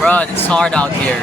Bro, it's hard out here.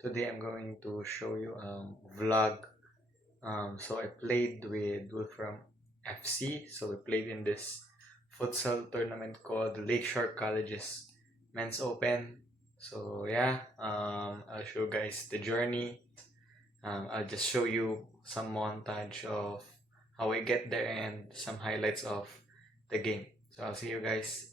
Today I'm going to show you a vlog. So I played with Wolfram FC. So we played in this futsal tournament called Lakeshore Colleges Men's Open. So yeah, I'll show you guys the journey. I'll just show you some montage of how I get there and some highlights of the game. So I'll see you guys.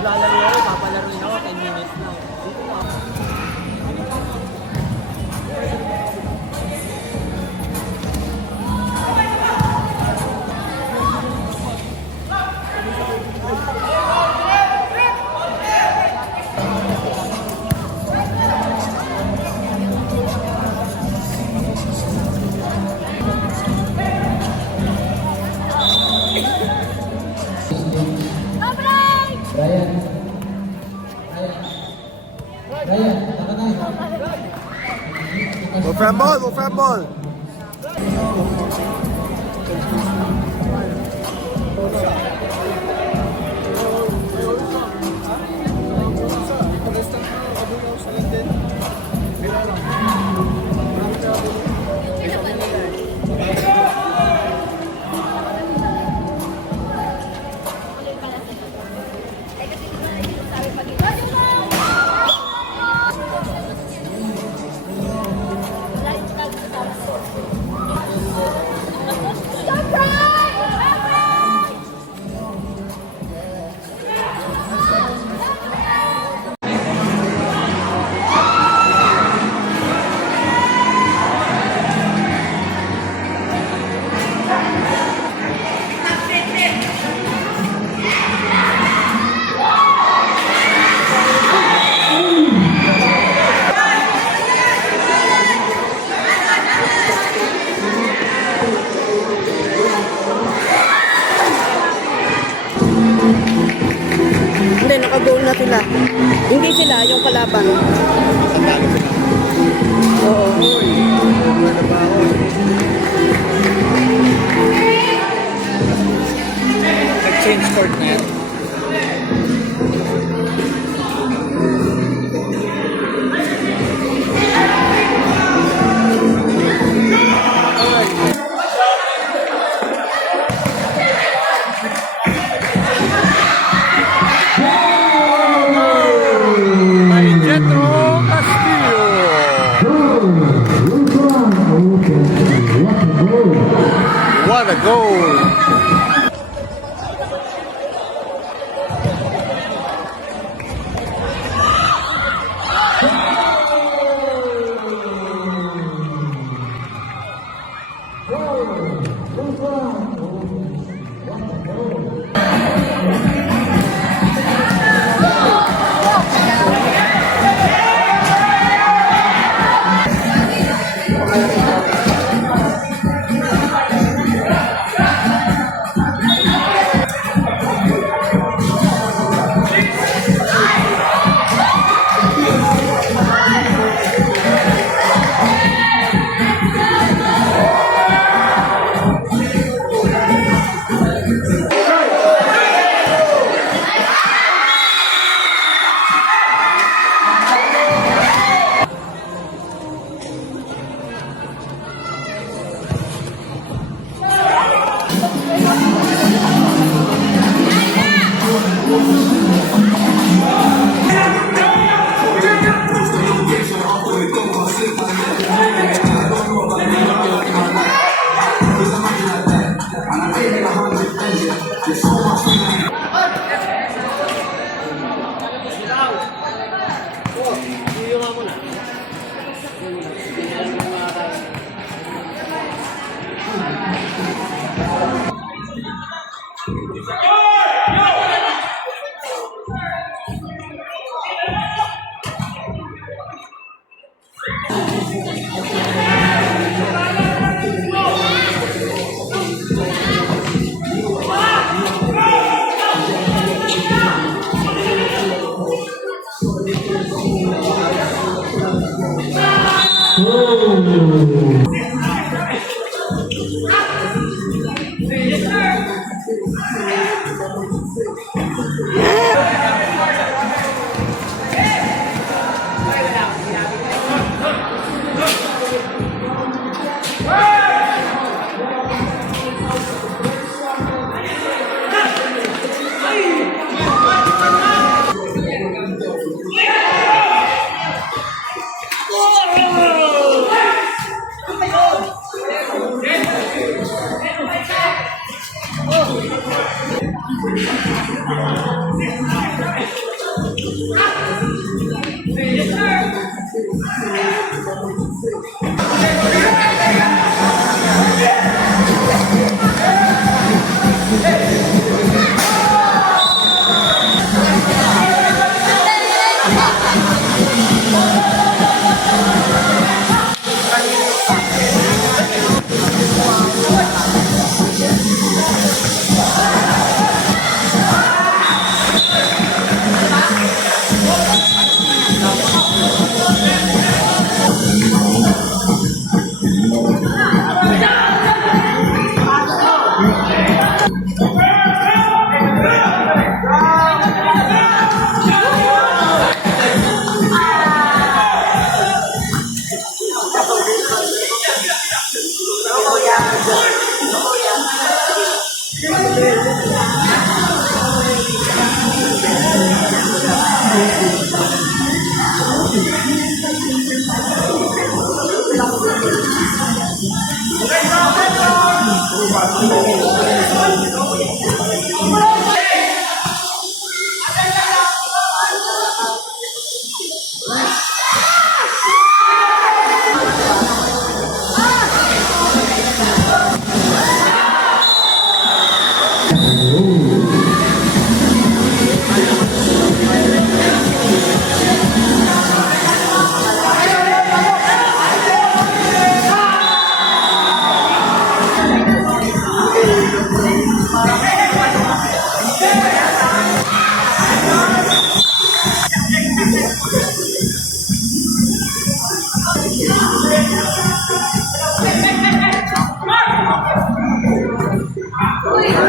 Maglalaro ako, papalaro ako 10 minutes na. Dito na ako. Wolfram ball, Wolfram ball. Hindi, naka-goal na sila. Hindi sila, yung kalaban. Oo. Nag-change court na yan.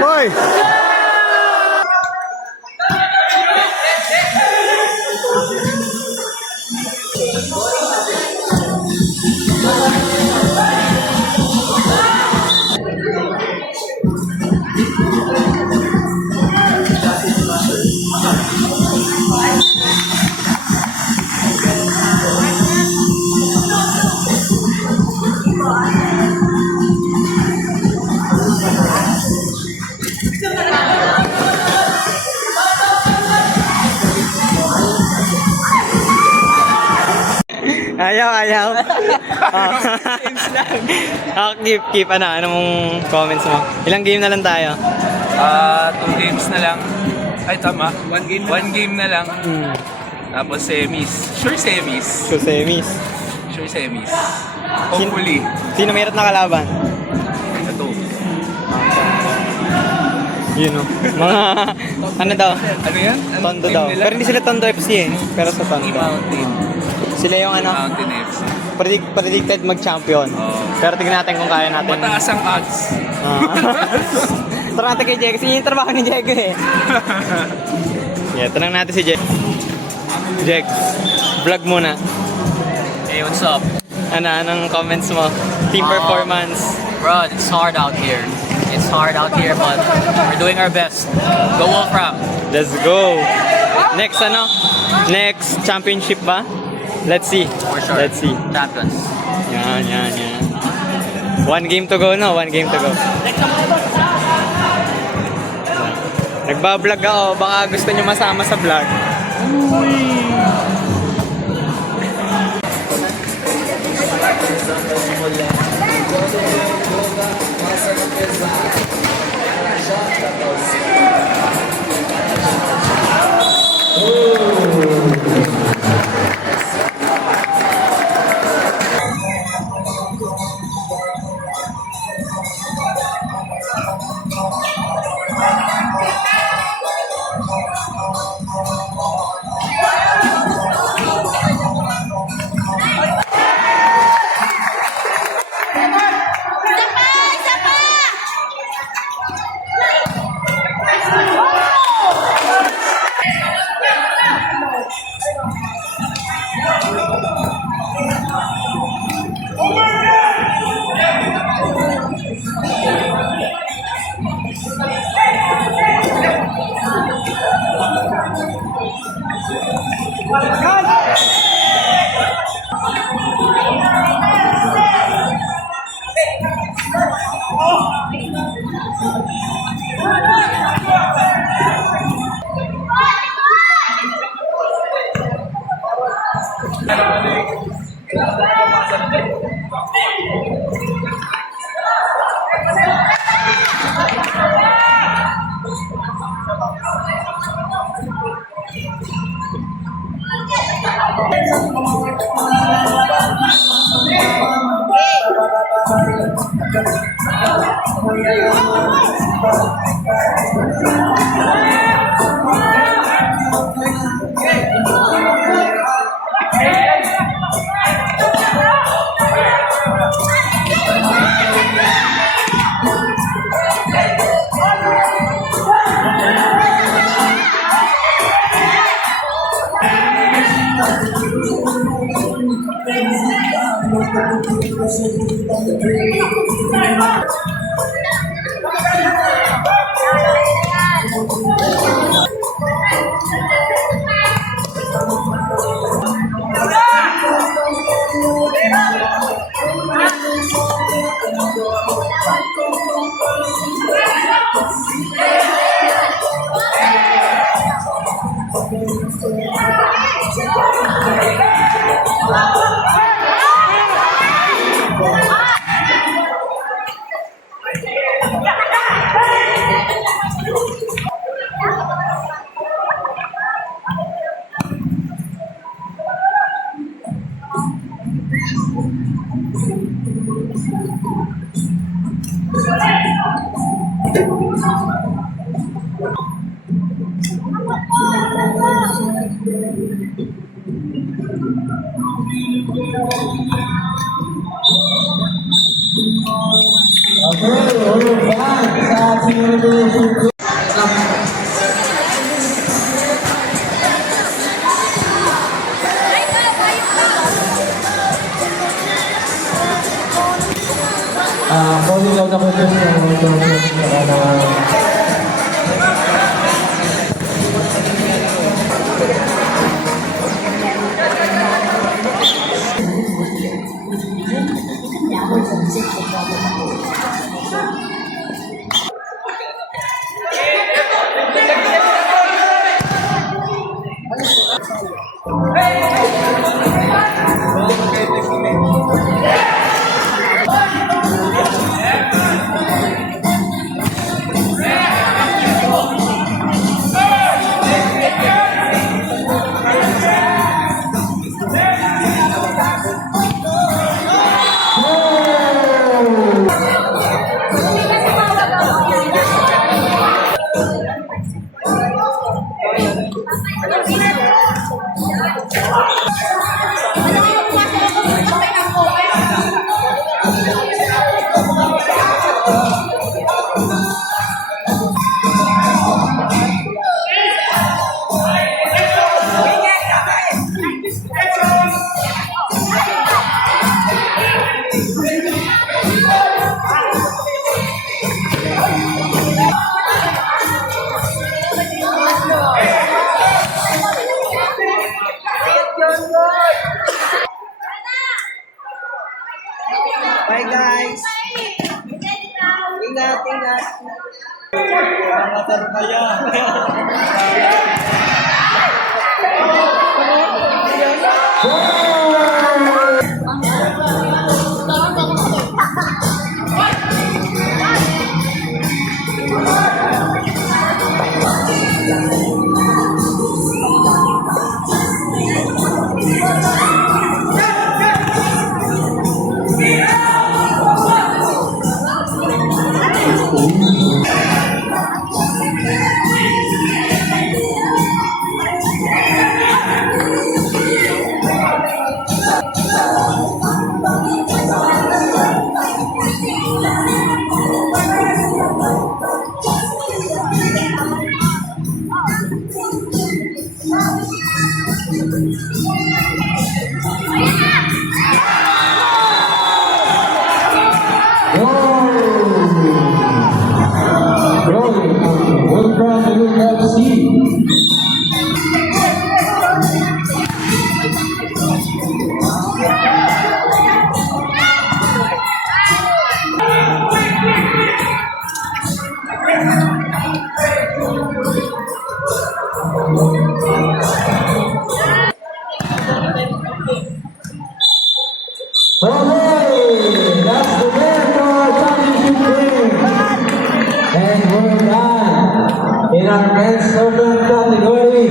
Boy! Ayaw. Keep, anong comments mo? Ilang game na lang tayo? 2 games na lang. Ay, tama. One game na lang. Tapos semis. Sure semis. So, semis. Sure semis. Hopefully. Sino mahirap na kalaban? Ito. Yun o. Mga, ano daw? Ano yan? Anong Tondo team daw. nila? Pero hindi sila Tondo FC eh. Pero sa Tondo. Mountain. Sila yung Mountain FC. predicted mag-champion. Oo. Pero tignan natin kung kaya natin. Mataas ang odds. Tara natin kay Diego. Kasi yun yung trabaho ni Diego eh. Yeah, tanong natin si Diego. Diego, vlog muna. Hey, what's up? Anong comments mo? Team performance. Bro, it's hard out here. It's hard out here, but we're doing our best. Go Wolfram. Let's go. Next Next championship ba? Let's see. For sure. Let's see. Champions. Yan. 1 game to go, no? 1 game to go. Nagbablog ako. Baka gusto nyo masama sa vlog. Calling out the question. Bye guys. Ingat, ingat. Welcome to World Cross FC. In our men's open category,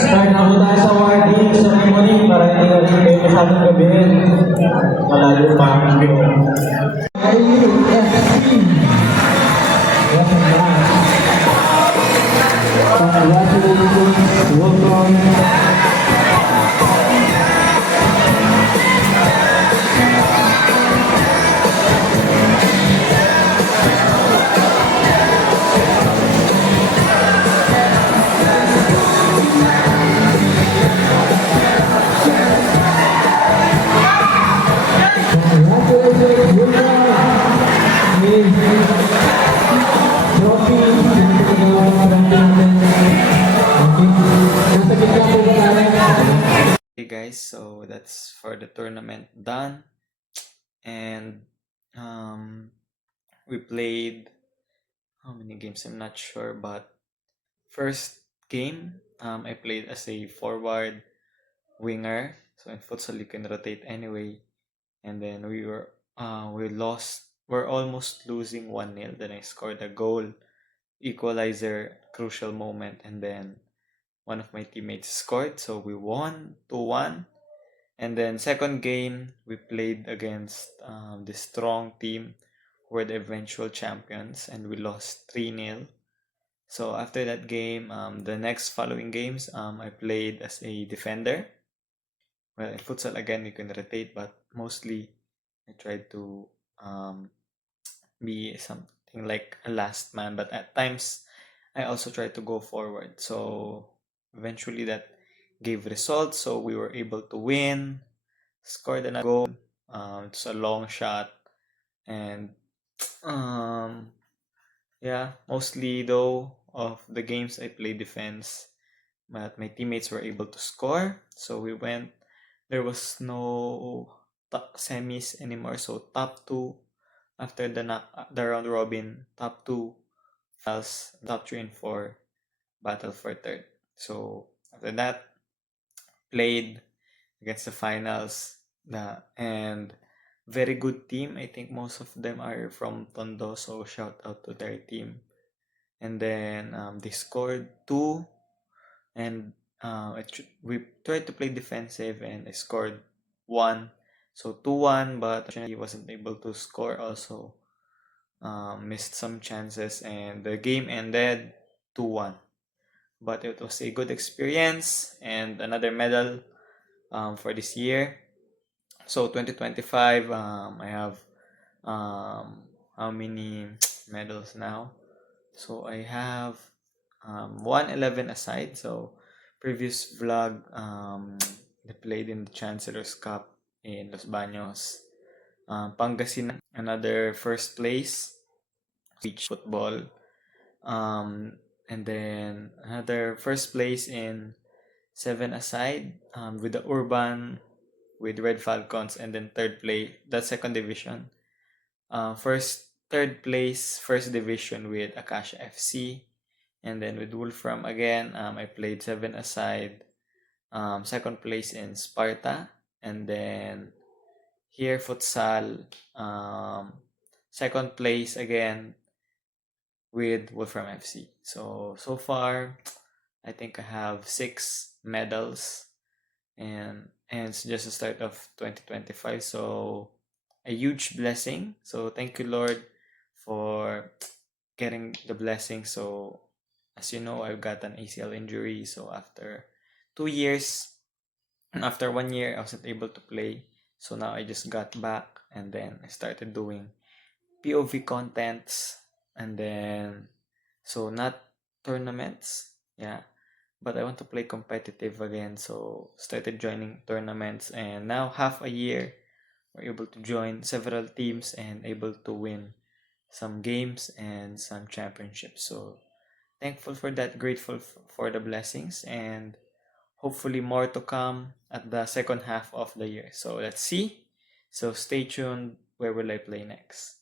start na po tayo sa awarding ceremony para hindi na rin kayo masyadong gabihin. Malayo pa ang IUFC. Congratulations, welcome. Okay guys, so that's for the tournament done, and we played how many games I'm not sure, but first game I played as a forward winger, so in futsal you can rotate anyway, and then we lost, we're almost losing 1-0, then I scored a goal, equalizer, crucial moment, and then one of my teammates scored, so we won 2-1. And then second game, we played against this strong team who were the eventual champions, and we lost 3-0. So after that game, the next following games, I played as a defender. Well, in futsal again, you can rotate, but mostly I tried to be something like a last man, but at times I also tried to go forward. So eventually that gave results, so we were able to win, scored another goal. It's a long shot, and yeah, mostly though of the games I played defense, but my teammates were able to score, so we went. There was no semis anymore, so top two after the round robin, top two finals, top 3 and 4 battle for third. So after that, played against the finals, and very good team. I think most of them are from Tondo, so shout out to their team. And then they scored 2, and we tried to play defensive, and I scored 1, so 2-1, but he wasn't able to score. Also missed some chances, and the game ended 2-1. But it was a good experience and another medal for this year. So 2025, I have how many medals now? So I have 111 aside. So previous vlog, they played in the Chancellor's Cup in Los Baños, Pangasinan, another first place, beach football, and then another first place in 7 aside with the Urban, with Red Falcons, and then third place, that's second division. Third place, first division with Acacia FC, and then with Wolfram again, I played 7 aside, second place in Sparta, and then here futsal, second place again with Wolfram FC. So far, I think I have 6 medals, and it's just the start of 2025. So a huge blessing. So thank you, Lord, for getting the blessing. So as you know, I've got an ACL injury. So after 2 years, after 1 year, I wasn't able to play. So now I just got back, and then I started doing POV contents, and then so not tournaments, yeah, but I want to play competitive again, so started joining tournaments, and now half a year we're able to join several teams and able to win some games and some championships. So thankful for that, grateful for the blessings, and hopefully more to come at the second half of the year. So let's see. So stay tuned. Where will I play next?